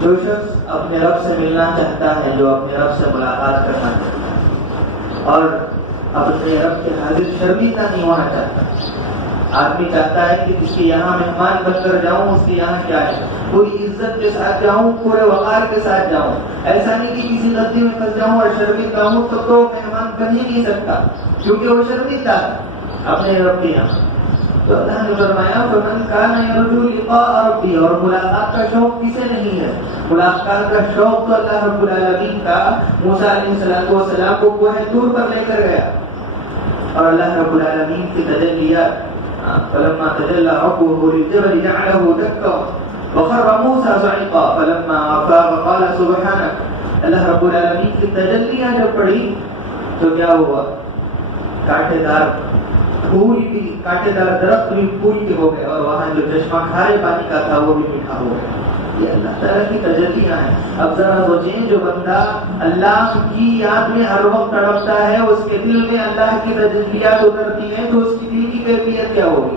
جو شخص اپنے رب سے ملنا چاہتا ہے، جو اپنے رب سے ملاقات کرنا چاہتا ہے اور اپنے رب کے حاضر شرمندہ نہیں ہونا چاہتا، آدمی چاہتا ہے کہ اس کے یہاں مہمان بن کر جاؤں، اس کے یہاں کیا ہے پوری عزت کے ساتھ جاؤں، پورے وقار کے ساتھ جاؤں، ایسا نہیں کہ کسی غلطی میں پھنس جاؤں اور شرمندہ ہوں تو مہمان بن ہی نہیں سکتا، کیونکہ وہ شرمندہ ہے اپنے رب کے یہاں۔ تو اللہ نے فرمایا فمن کان یرجو لقاء ربہ، اور ملاقات کا شوق کسے نہیں ہے؟ ملاقات کا شوق تو اللہ رب العالمین کا موسیٰ علیہ السلام کو کوہ طور پر لے کر گیا، اور اللہ رب العالمین کی تجلیات فلما تجلى ربه للجبل جعله دكا وخر موسى صعقا فلما افاق قال سبحانك۔ اللہ رب العالمین کی تجلیاں جب پڑھی تو کیا ہوا؟ کانٹے دار درخت بھی پھول کے ہو گئے، اور وہاں جو چشمہ کھارے پانی کا تھا وہ بھی میٹھا ہو گیا۔ یہ اللہ تعالیٰ کی تجلیاں ہیں۔ اب ذرا سوچیں، جو بندہ اللہ کی یاد میں ہر وقت تڑپتا ہے، اس کے دل میں اللہ کی تجلیات اترتی ہیں، تو اس کی دل کی کیفیت کیا ہوگی؟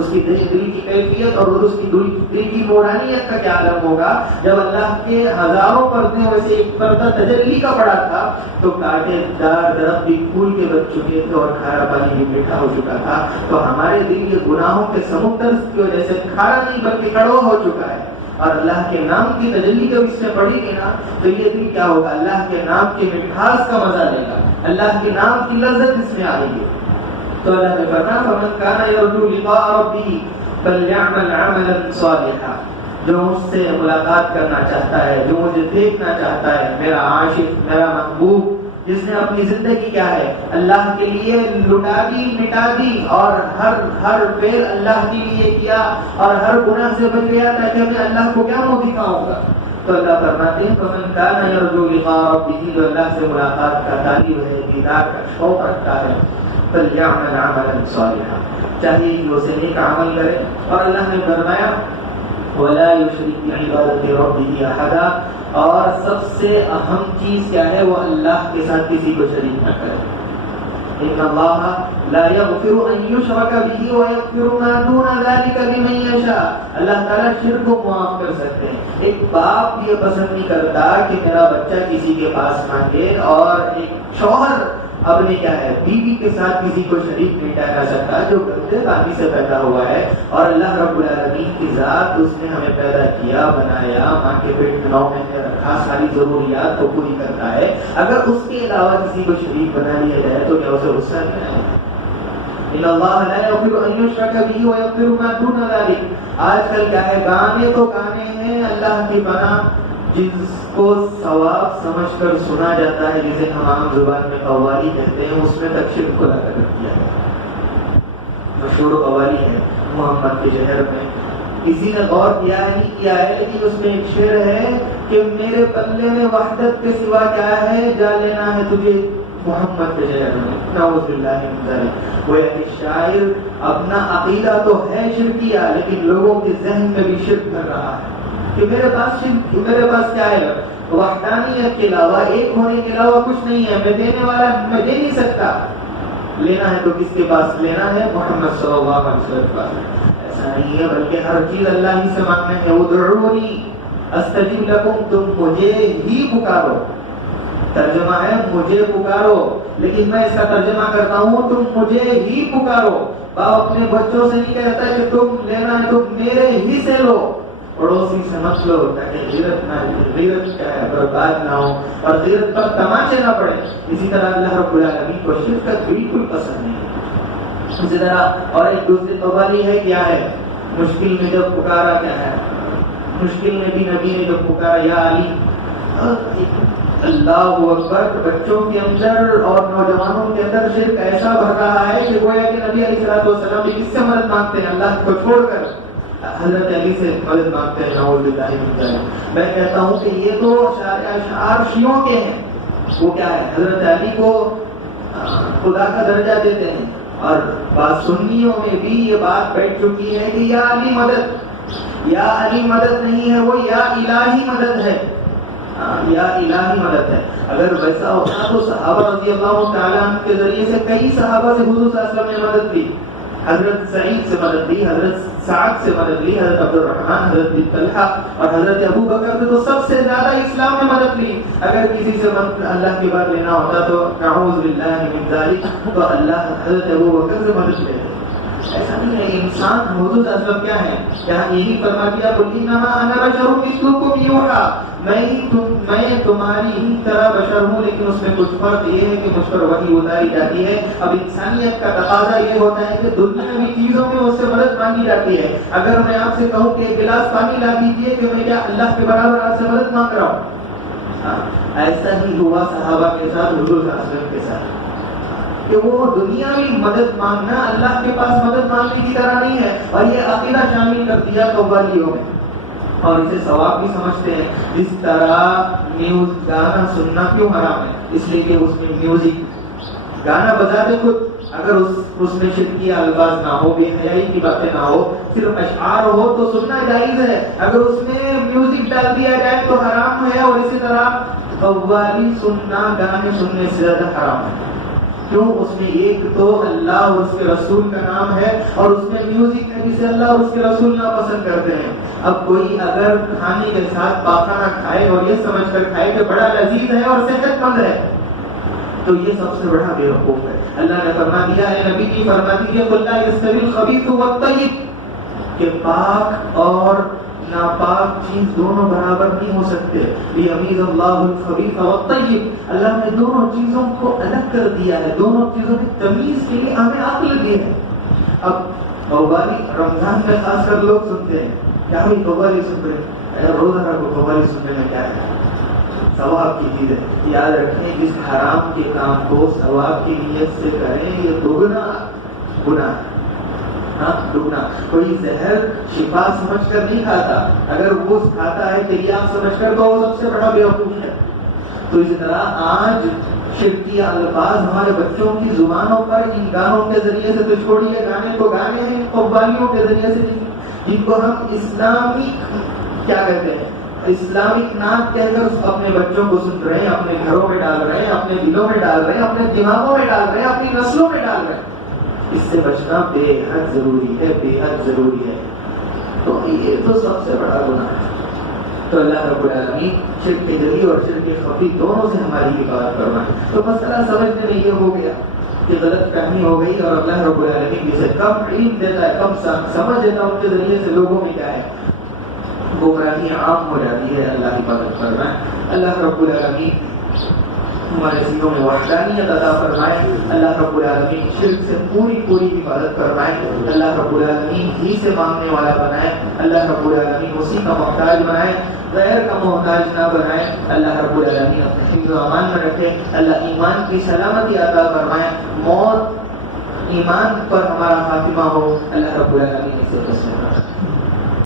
اس کی دل کی کیفیت اور اس کی دل کی نورانیت کا کیا عالم ہوگا؟ جب اللہ کے ہزاروں پردوں میں سے ایک پردہ تجلی کا پڑا تھا تو کانٹے دار درخت بھی پھول کے بچ چکے تھے اور کھارا پانی بھی میٹھا ہو چکا تھا۔ تو ہمارے دل یہ گناہوں کے سمندر کی وجہ سے کھارا نہیں بلکہ کڑوا ہو چکا ہے، اور اللہ کے نام کی تجلی جب اس سے پڑی گی نا تو یہ دل کیا ہوگا؟ اللہ کے نام کی مٹھاس کا مزہ لے گا، اللہ کے نام کی لذت اس میں آئے گی۔ تو اللہ نے فرمایا فمن کان یرجو لقاء ربہ فلیعمل عملا صالحا، جو مجھ سے ملاقات کرنا چاہتا ہے، جو مجھے دیکھنا چاہتا ہے، میرا عاشق، میرا محبوب، جس نے اپنی زندگی کیا ہے اللہ کے لیے لٹا دی، مٹا دی، اور ہر فعل اللہ کے لیے کیا اور ہر گناہ سے بچ گیا تاکہ میں اللہ کو کیا منہ دکھاؤں گا۔ تو اللہ فرماتے ہیں فمن کان یرجو لقاء ربہ، جو اللہ سے ملاقات کا طالب ہے، دیدار کا شوق رکھتا ہے، فلیعمل عملا صالحا، چاہیے کہ اسے نیک عمل کرے۔ اور اللہ نے فرمایا ولا یشرک بعبادۃ ربہ احدا، اور سب سے اہم چیز کیا ہے؟ وہ اللہ کے ساتھ کسی کو شریک نہ کرے۔ ان اللہ لا یغفر ان یشرک بہ ویغفر ما دون ذلک لمن یشاء، اللہ تعالیٰ شرک کو معاف کر سکتے ہیں۔ ایک باپ یہ پسند نہیں کرتا کہ میرا بچہ کسی کے پاس مانگے، اور ایک شوہر اپنے کیا ہے بیوی کے ساتھ کسی کو شریک نہیں ٹھہرا سکتا جو گندے پانی سے پیدا ہوا ہے۔ اور اللہ رب العالمین کی ذات، اس نے ہمیں پیدا کیا، بنایا، ماں کے پیٹ 9 مہینے رکھا، ساری ضروریات کو پوری کرتا ہے، اگر اس کے علاوہ کسی کو شریک بنا لیا جائے تو کیا اسے غصہ نہیں آئے؟ ان اللہ لا یغفر ان یشرک بہ ویغفر ما دون ذلک۔ آج کل کیا ہے، گانے تو گانے ہیں اللہ کی پناہ، جس کو ثواب سمجھ کر سنا جاتا ہے، جسے ہم عام زبان میں قوالی کہتے ہیں، اس میں تک شرک کو لگا کر کیا ہے۔ مشہور قوالی ہے محمد کے شہر میں، کسی نے غور کیا ہے نہیں کیا ہے، لیکن اس میں ایک شعر ہے کہ میرے پلے میں وحدت کے سوا کیا ہے، جا لینا ہے تجھے محمد کے شہر میں، نعوذ باللہ من ذلک۔ وہ ایک شاعر اپنا عقیدہ تو ہے شرکیہ، لیکن لوگوں کے ذہن میں بھی شرک کر رہا ہے کہ میرے پاس کیا ہے، وحدانیت کے علاوہ، ایک ہونے کے علاوہ کچھ نہیں ہے، میں دینے والا میں دے نہیں سکتا، لینا ہے تو کس کے پاس لینا ہے؟ محمد صلی اللہ علیہ وسلم کے پاس۔ ایسا نہیں ہے، بلکہ ہر چیز اللہ ہی سے مانگنا ہے۔ ادعونی استجب لکم، تم مجھے ہی پکارو، ترجمہ ہے مجھے پکارو، لیکن میں اس کا ترجمہ کرتا ہوں تم مجھے ہی پکارو۔ باپ اپنے بچوں سے نہیں کہتا کہ تم لینا ہے تم میرے ہی سے لو، پڑوسی سے مت لو تاکہ غیرت کیا ہے برباد نہ ہو اور غیرت پر تماچے نہ پڑے۔ اسی طرح اللہ رب العالمین کو شرکت بالکل پسند نہیں ہے۔ اسی طرح اور ایک دوسری قوالی ہے، کیا ہے؟ مشکل میں جب پکارا، کیا ہے مشکل میں بھی نبی نے جب پکارا یا علی، اللہ اکبر۔ بچوں کے اندر اور نوجوانوں کے اندر شرک ایسا بھر رہا ہے کہ گویا کہ نبی علیہ السلام بھی کس سے مدد مانگتے ہیں؟ اللہ کو چھوڑ کر حضرت علی سے مدد مانگتے ہیں، نعوذ باللہ من ذلک۔ میں کہتا ہوں کہ یہ تو اشعار شیعوں کے ہیں، وہ کیا ہے حضرت علی کو خدا کا درجہ دیتے ہیں، اور بعض سنیوں میں بھی یہ بات بیٹھ چکی ہے کہ یا علی مدد، یا علی مدد نہیں ہے، وہ یا الہی مدد ہے، یا الہی مدد ہے۔ اگر ویسا ہوتا تو صحابہ رضی اللہ تعالیٰ عنہ کے ذریعے سے کئی صحابہ سے حضور صلی اللہ علیہ وسلم نے مدد لی، حضرت سعید سے مدد لی، حضرت سعد سے مدد لی، حضرت عبد الرحمن، حضرت بن طلحہ اور حضرت ابو بکر سے تو سب سے زیادہ اسلام میں مدد لی۔ اگر کسی سے اللہ کی بات لینا ہوتا تو اعوذ باللہ من ذالک، تو اللہ حضرت ابو بکر سے مدد لے۔ ایسا نہیں ہے انسان حضور اصل کیا ہے، یہاں یہی فرما دیا انما انا بشر مثلکم یوحی، میں تمہاری ہی طرح بشر ہوں، لیکن اس میں کچھ فرق یہ ہے کہ مجھ پر وحی اتاری جاتی ہے۔ اب انسانیت کا تقاضا یہ ہوتا ہے کہ دنیاوی چیزوں میں اس سے مدد مانگی جاتی ہے۔ اگر میں آپ سے کہوں کہ ایک گلاس پانی لا دیجیے، کہ میں کیا اللہ کے برابر آپ سے مدد مانگ رہا ہوں؟ ایسا ہی ہوا صحابہ کے ساتھ، حضور صلی اللہ علیہ وسلم کے ساتھ، کہ وہ دنیاوی مدد مانگنا اللہ کے پاس مدد مانگنے کی طرح نہیں ہے، اور یہ عقیدہ شامل کر دیا قوالیوں میں، اور اسے ثواب بھی سمجھتے ہیں۔ اس طرح گانا سننا کیوں حرام ہے؟ اس لیے کہ اس میں میوزک، گانا بجاتے خود اگر اس میں شرکی الفاظ نہ ہو، بے حیائی کی باتیں نہ ہو، صرف اشعار ہو تو سننا جائز ہے، اگر اس میں میوزک ڈال دیا جائے تو حرام ہے۔ اور اسی طرح قوالی سننا گانے سننے سے زیادہ حرام ہے۔ کیوں؟ اس میں ایک تو اللہ اور اس کے رسول کا نام ہے، اور اس میں میوزک ہے جسے اللہ اور اس کے رسول ناپسند کرتے ہیں۔ اب کوئی اگر کھانے کے ساتھ پاخانہ کھائے اور یہ سمجھ کر کھائے کہ بڑا لذیذ ہے اور صحت مند ہے، تو یہ سب سے بڑا بیوقوف ہے۔ اللہ نے فرما دیا ہے، نبی کی فرما دیجیے قل لا یستوی الخبیث والطیب، کہ پاک اور ناپاک چیز دونوں برابر نہیں ہو سکتے۔ لیمیز اللہ الخبیث والطیب، اللہ نے دونوں چیزوں کو الگ کر دیا ہے، دونوں چیزوں کی تمیز کے لیے ہمیں عقل دی ہے۔ اب قوالی رمضان میں خاص کر لوگ سنتے ہیں، کیا ہوئی قوالی سن رہے ہیں، روزانہ کو قوالی سننے میں کیا ہے؟ ثواب کی چیز ہے۔ یاد رکھیں جس حرام کے کام کو ثواب کی نیت سے کریں یہ دوگنا گناہ، دگنا۔ کوئی زہر شفا سمجھ کر نہیں کھاتا، اگر وہ کھاتا ہے تریاق سمجھ کر تو وہ سب سے بڑا بیوقوف ہے۔ تو اسی طرح آج شرکی الفاظ ہمارے بچوں کی زبانوں پر ان گانوں کے ذریعے سے تو چھوڑیے، گانے کو گانے ہیں، قوالیوں کے ذریعے سے جن کو ہم اسلامی کیا کہتے ہیں، اسلامک نعت کہہ کر اپنے بچوں کو سن رہے ہیں، اپنے گھروں میں ڈال رہے ہیں، اپنے دلوں میں ڈال رہے ہیں، اپنے دماغوں میں ڈال رہے ہیں، اپنی نسلوں میں ڈال رہے ہیں۔ اس سے بچنا بے حد ضروری ہے، بے حد ضروری ہے۔ تو یہ تو سب سے بڑا گناہ ہے۔ تو اللہ رب العالمین شرک جلی اور شرک خفی دونوں سے ہماری حفاظت فرمائے۔ تو مسئلہ سمجھنے میں یہ ہو گیا کہ غلط فہمی ہو گئی، اور اللہ رب العالمین جسے کم علم دیتا ہے، کم سمجھ دیتا ہے، ان کے ذریعے سے لوگوں میں کیا ہے، گمراہی عام ہو جاتی ہے۔ اللہ حفاظت فرمائے۔ اللہ رب العالمین ہمارے سینوں میں وحدانیت عطا فرمائے۔ اللہ رب العالمین شرک سے پوری حفاظت فرمائے۔ اللہ رب العالمین ہی سے مانگنے والا بنائے۔ اللہ رب العالمین اسی کا محتاج بنائے، غیر کا محتاج نہ بنائے۔ اللہ رب العالمین اپنے حفظ و امان میں رکھے۔ اللہ ایمان کی سلامتی عطا فرمائے، موت ایمان پر ہمارا خاتمہ ہو۔ اللہ رب العالمین اسے پسند کرے۔